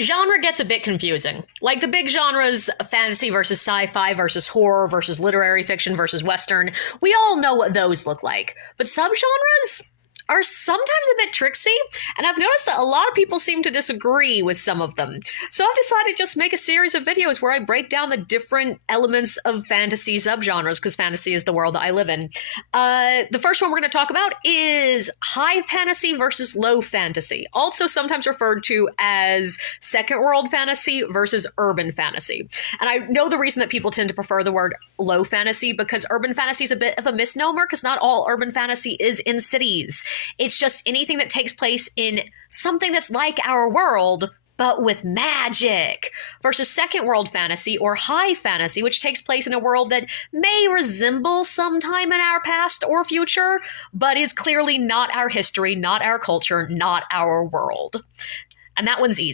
Genre gets a bit confusing. Like the big genres, fantasy versus sci-fi versus horror versus literary fiction versus western, we all know what those look like. But subgenres are sometimes a bit tricksy, and I've noticed that a lot of people seem to disagree with some of them. So I've decided to just make a series of videos where I break down the different elements of fantasy subgenres, because fantasy is the world that I live in. The first one we're going to talk about is high fantasy versus low fantasy, also sometimes referred to as second world fantasy versus urban fantasy. And I know the reason that people tend to prefer the word low fantasy because urban fantasy is a bit of a misnomer, because not all urban fantasy is in cities. It's just anything that takes place in something that's like our world, but with magic, versus second world fantasy or high fantasy, which takes place in a world that may resemble some time in our past or future, but is clearly not our history, not our culture, not our world. And that one's easy.